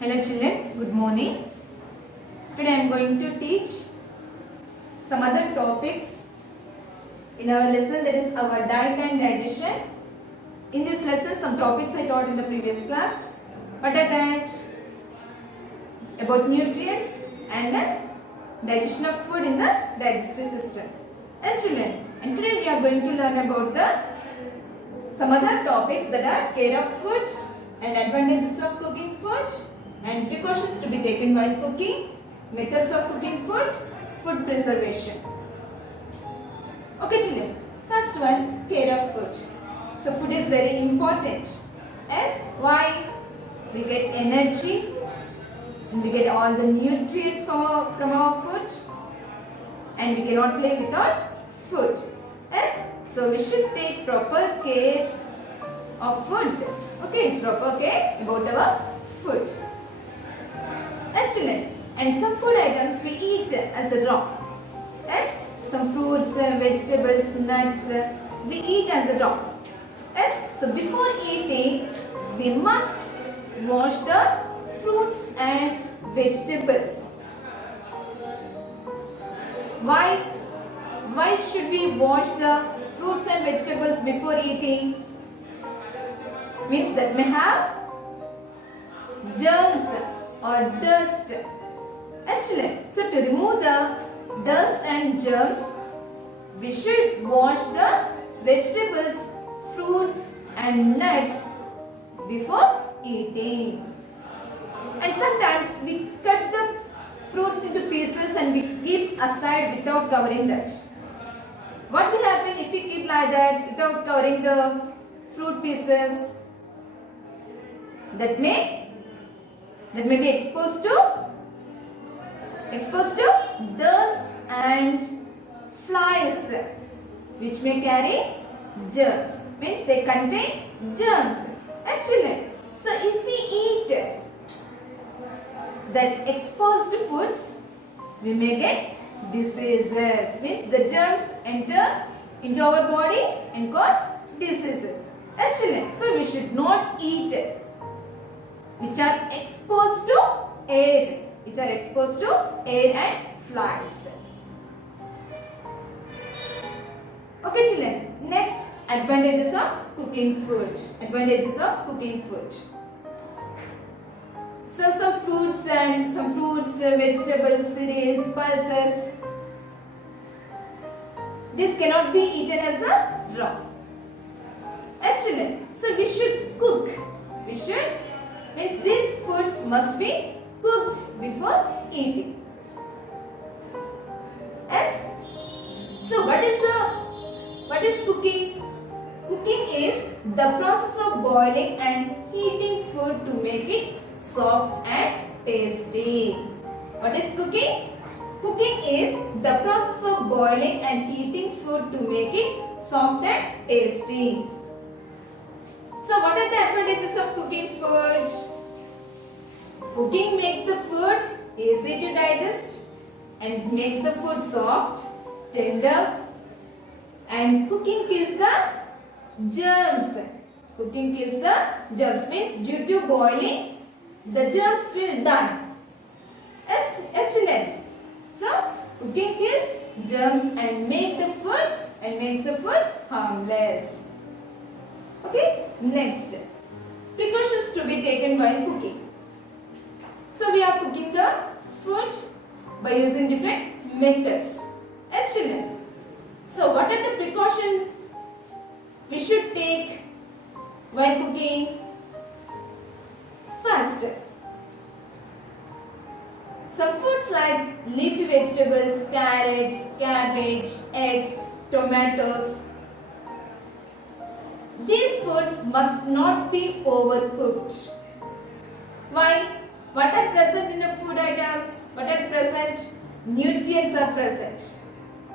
Hello children, good morning. Today I am going to teach some other topics in our lesson, that is our diet and digestion. In this lesson some topics I taught in the previous class. What are that? About nutrients and the digestion of food in the digestive system. Yes children, and today we are going to learn about some other topics that are care of food and advantages of cooking food and precautions to be taken while cooking, methods of cooking food, food preservation. Okay children, first one, care of food. So food is very important. Yes, why? We get energy and we get all the nutrients from our food, and we cannot live without food. Yes, so we should take proper care of food. Okay, proper care about our food. Yes children, and some food items we eat as a raw. Yes, some fruits, vegetables, nuts we eat as a raw. Yes, so before eating we must wash the fruits and vegetables. Why should we wash the fruits and vegetables before eating? Means that may have germs or dust. Excellent. So to remove the dust and germs, we should wash the vegetables, fruits and nuts before eating. And sometimes we cut the fruits into pieces and we keep aside without covering that. What will happen if we keep like that without covering the fruit pieces? That may be exposed to dust and flies, which may carry germs. Means they contain germs. Actually, so if we eat that exposed foods, we may get diseases. Means the germs enter into our body and cause diseases. Actually, so we should not eat which are exposed to air, and flies. Okay children, next, advantages of cooking food. So some fruits, vegetables, cereals, pulses, this cannot be eaten as a raw. Actually, so we should cook. Means these foods must be cooked before eating. Yes? So what is cooking? Cooking is the process of boiling and heating food to make it soft and tasty. What is cooking? Cooking is the process of boiling and heating food to make it soft and tasty. So what are the advantages of cooking food? Cooking makes the food easy to digest and makes the food soft, tender, and cooking kills the germs. Means due to boiling, the germs will die. Excellent. So cooking kills germs and makes the food harmless. Okay, next, precautions to be taken while cooking. So we are cooking the food by using different methods. Excellent. So what are the precautions we should take while cooking? First, some foods like leafy vegetables, carrots, cabbage, eggs, tomatoes, these foods must not be overcooked. Why? What are present in the food items? What are present? Nutrients are present.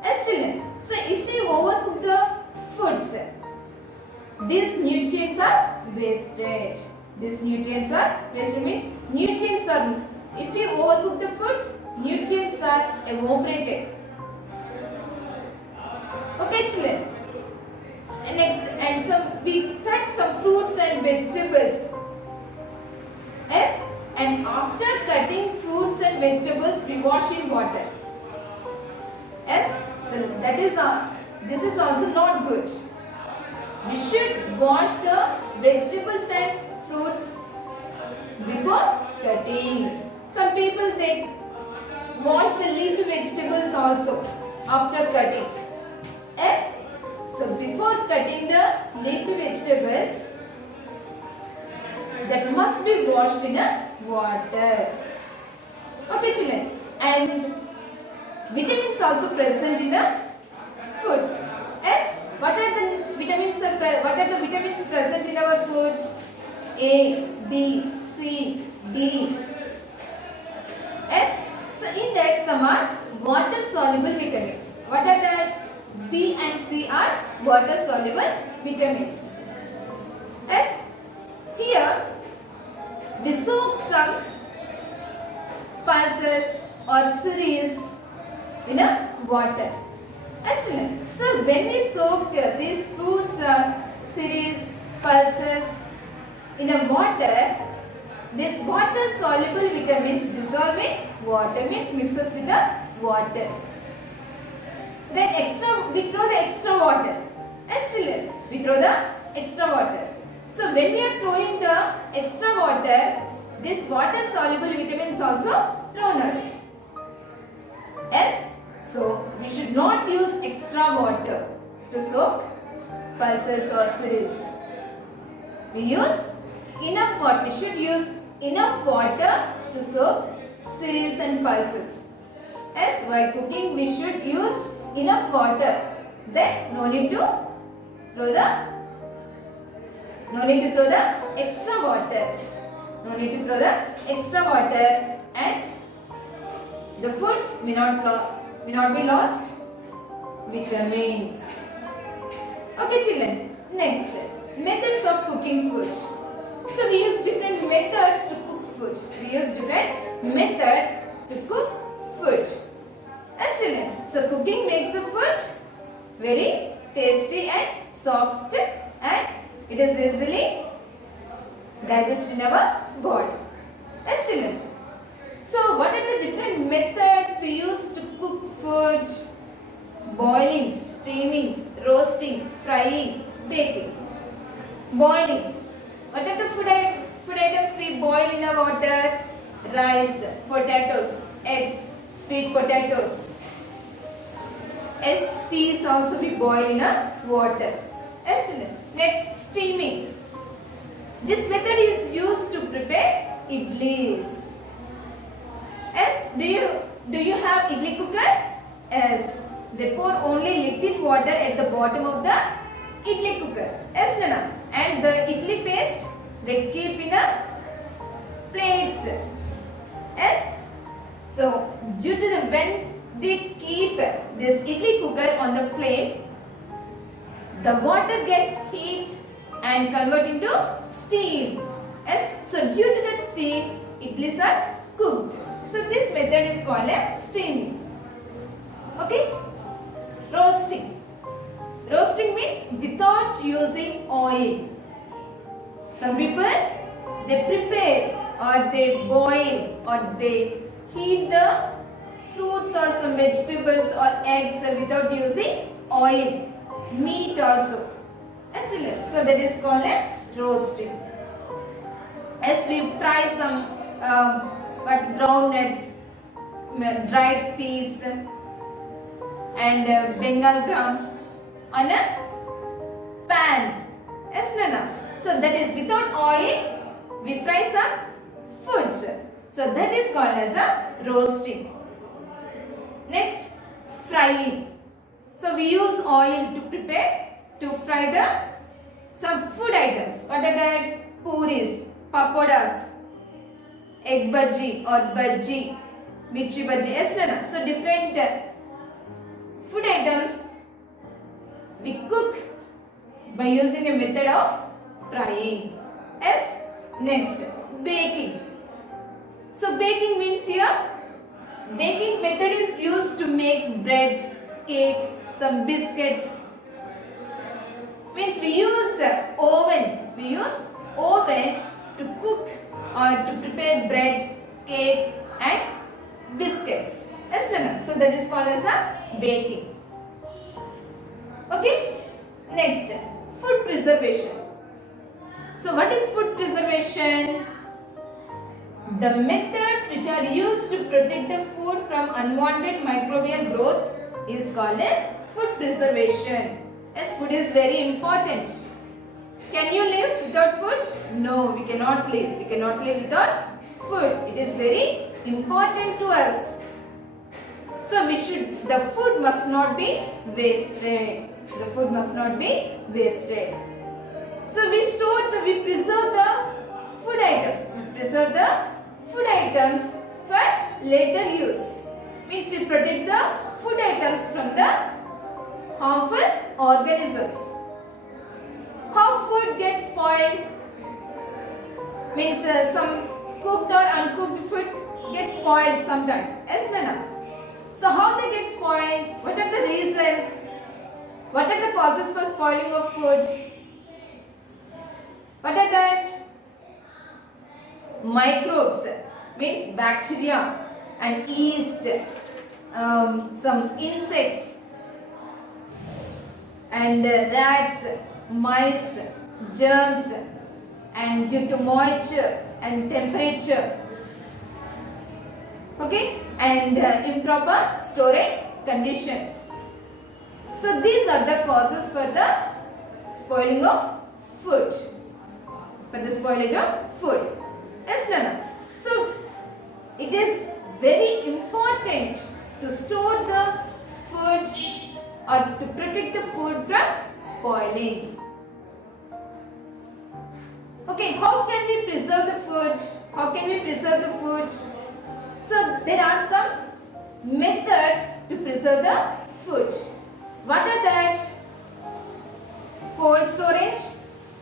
Excellent. So if we overcook the foods, these nutrients are wasted. Means nutrients are, if we overcook the foods, nutrients are evaporated. Okay children. And next, we cut some fruits and vegetables. Yes, and after cutting fruits and vegetables we wash in water. Yes, so that is this is also not good. We should wash the vegetables and fruits before cutting. Some people they wash the leafy vegetables also after cutting. Yes, so before cutting the leafy vegetables, that must be washed in a water. Okay, children. And vitamins also present in a foods. Yes, what are the vitamins? What are the vitamins present in our foods? A, B, C, D. Yes. So in that some are water soluble vitamins. What are that? B and C are water soluble vitamins. Yes. Here we soak some pulses or cereals in a water. Excellent. So when we soak these fruits, cereals, pulses in a water, this water soluble vitamins dissolve in water, means mixes with the water. Then we throw the extra water. Excellent. We throw the extra water. So when we are throwing the extra water, this water soluble vitamins also thrown away. Yes. So we should not use extra water to soak pulses or cereals. We use enough water. We should use enough water to soak cereals and pulses. Yes, while cooking we should use enough water. Then no need to throw the extra water. No need to throw the extra water, and the foods may not be lost. Vitamins. Okay, children. Next, methods of cooking food. So we use different methods to cook food. We use different methods to cook food. Yes, children. So cooking makes the food very tasty and soft, and it is easily digested in our body. Yes, children. So what are the different methods we use to cook food? Boiling, steaming, roasting, frying, baking. Boiling. What are the food items we boil in a water? Rice, potatoes, eggs, sweet potatoes. Yes, peas also we boil in a water. Excellent. Next, steaming. This method is used to prepare idlis. Yes, do you have idli cooker? Yes, they pour only little water at the bottom of the idli cooker. Yes, Nana. And the idli paste they keep in a plates. Yes. So due to when they keep this idli cooker on the flame, the water gets heat and convert into steam. Yes. So due to that steam, idlis are cooked. So this method is called as steaming. Okay. Roasting. Roasting means without using oil. Some people they prepare or they boil or they heat the fruits or some vegetables or eggs without using oil. Meat also. Excellent. So that is called a roasting. As we fry some groundnuts, dried peas and Bengal gram on a pan. Yes, Nana. So that is without oil, we fry some foods. So that is called as a roasting. Next, frying. So we use oil to fry some food items. What are that? Puris, pakodas, egg bhaji or bhaji, mirchi bhaji. Yes, Nana. So different food items we cook by using a method of frying. Yes. Next, baking. So baking means here, baking method is used to make bread, cake, some biscuits. Means we use oven. We use oven to cook or to prepare bread, cake and biscuits. Yes, no? So that is called as a baking. Okay. Next, food preservation. So what is food preservation? The methods which are used to protect the food from unwanted microbial growth is called a food preservation. Yes, food is very important. Can you live without food? No, we cannot live. We cannot live without food. It is very important to us. So the food must not be wasted. The food must not be wasted. So we preserve the food items. We preserve the food items for later use. Means we protect the food items from the harmful organisms. How food gets spoiled? Means some cooked or uncooked food gets spoiled sometimes. Yes, Nana? So how they get spoiled? What are the reasons? What are the causes for spoiling of food? What are that? Microbes, means bacteria and yeast, some insects and rats, mice, germs, and due to moisture and temperature. Okay, and improper storage conditions. So these are the causes for the spoiling of food. For the spoilage of food. Yes, Nana? So it is very important to store the food or to protect the food from spoiling. Okay, how can we preserve the food? How can we preserve the food? So there are some methods to preserve the food. What are that? Cold storage,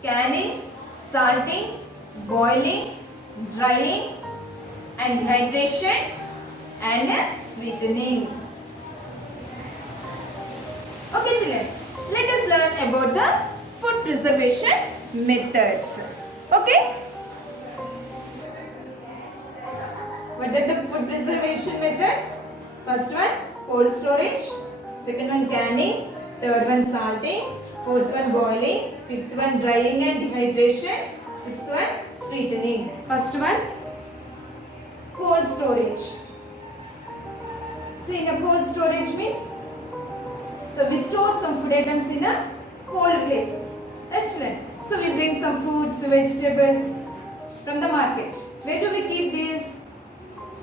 canning, salting, boiling, drying and dehydration and sweetening. Okay children, let us learn about the food preservation methods. Okay? What are the food preservation methods? First one, cold storage. Second one, canning. Third one, salting. Fourth one, boiling. Fifth one, drying and dehydration. Sixth one, sweetening. First one, cold storage. So in a cold storage means, so we store some food items in a cold places. Excellent. So we bring some fruits, vegetables from the market. Where do we keep these?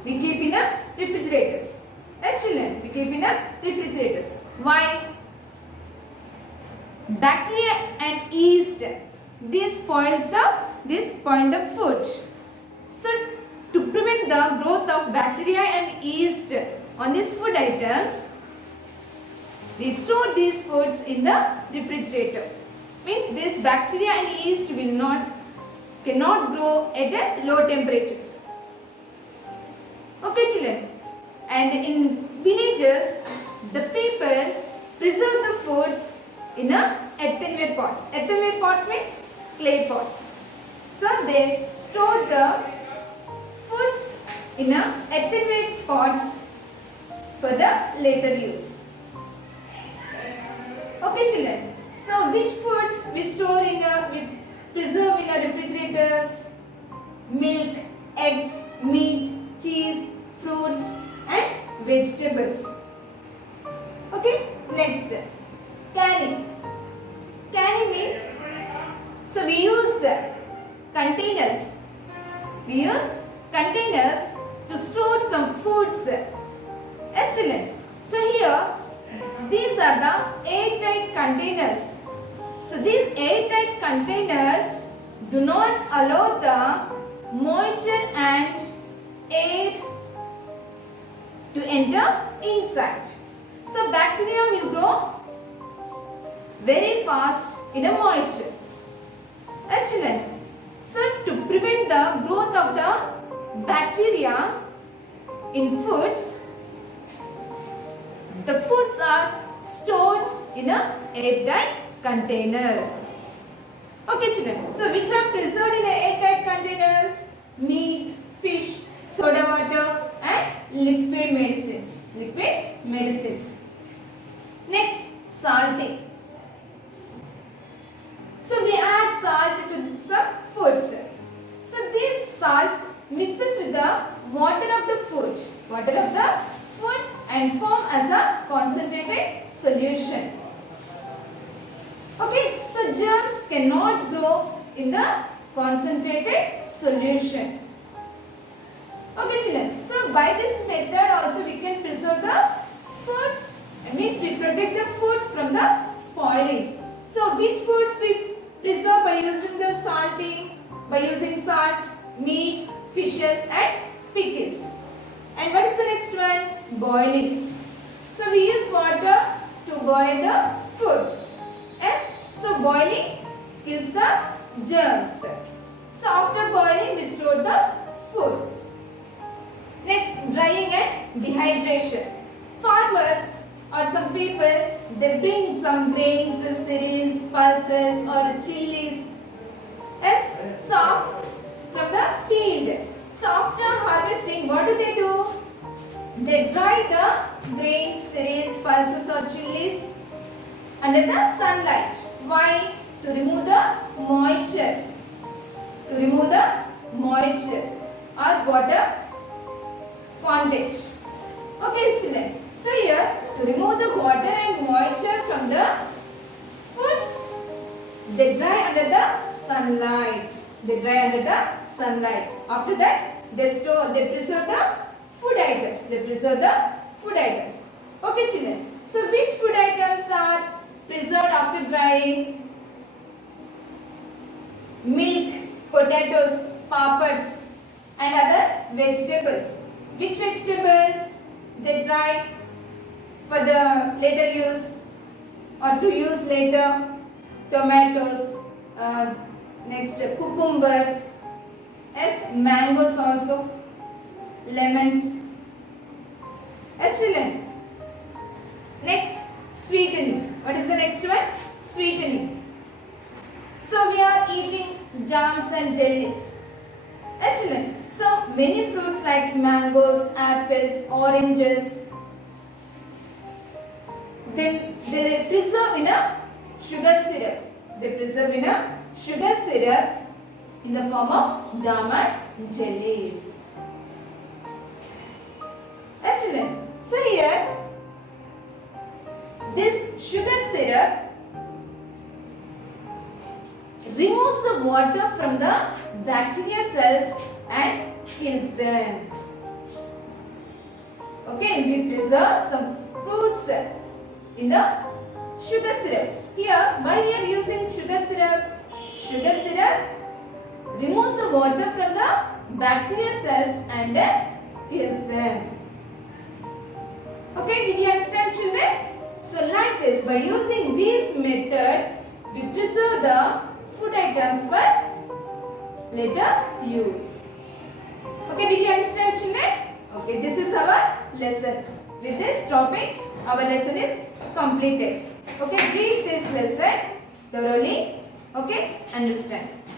We keep in a refrigerators. Excellent. We keep in a refrigerators. Why? Bacteria and yeast, this spoil the food. So to prevent the growth of bacteria and yeast on these food items, we store these foods in the refrigerator. Means this bacteria and yeast cannot grow at a low temperatures. Okay children. And in villages, the people preserve the foods in a earthenware pots. Earthenware pots means clay pots. So they store the foods in a earthenware pots for the later use. Okay children. So which foods we preserve in our refrigerators? Milk, eggs, meat, cheese, fruits and vegetables. Okay, next, canning. Canning means, so we use containers. We use containers to store some foods. Excellent. So here, these are the airtight containers. So these airtight containers do not allow the moisture and air to enter inside. So bacteria will grow very fast in a moisture. Excellent. So to prevent the growth of the bacteria in foods, the foods are stored in a airtight containers. Okay children, so which are preserved in a airtight containers? meat, fish, soda water and liquid medicines. Liquid medicines. Next, salting. So we add salt to some foods. So this salt mixes with the water of the food. And form as a concentrated solution. Okay, so germs cannot grow in the concentrated solution. Okay children, so by this method also we can preserve the foods. It means we protect the foods from the spoiling. So which foods we preserve by using the salting, by using salt, meat, fishes and pickles. And what is the next one? Boiling. So we use water to boil the foods. Yes. So boiling kills the germs. So after boiling we store the foods. Next, drying and dehydration. Farmers or some people, they bring some grains, cereals, pulses or chilies. Yes. So from the field. So after harvesting, what do? They dry the grains, cereals, pulses or chilies under the sunlight. Why? To remove the moisture. Or water content. Okay children. So here, to remove the water and moisture from the foods, they dry under the sunlight. After that, they preserve the food items. Okay children. So which food items are preserved after drying? Milk, potatoes, papads and other vegetables. Which vegetables they dry for the later use or to use later? Tomatoes, next cucumbers, yes, mangoes also, lemons. Yes children. Next, sweetening. What is the next one? Sweetening. So we are eating jams and jellies. Yes children. So many fruits like mangoes, apples, oranges, they preserve in a sugar syrup. In the form of jam and jellies. Yes children. So here, this sugar syrup removes the water from the bacteria cells and kills them. Okay, we preserve some fruits in the sugar syrup. Here, why we are using sugar syrup? Sugar syrup removes the water from the bacterial cells and then kills them. Okay, did you understand children? So like this, by using these methods, we preserve the food items for later use. Okay, did you understand children? Okay, this is our lesson. With this topics, our lesson is completed. Okay, read this lesson thoroughly. Okay, understand.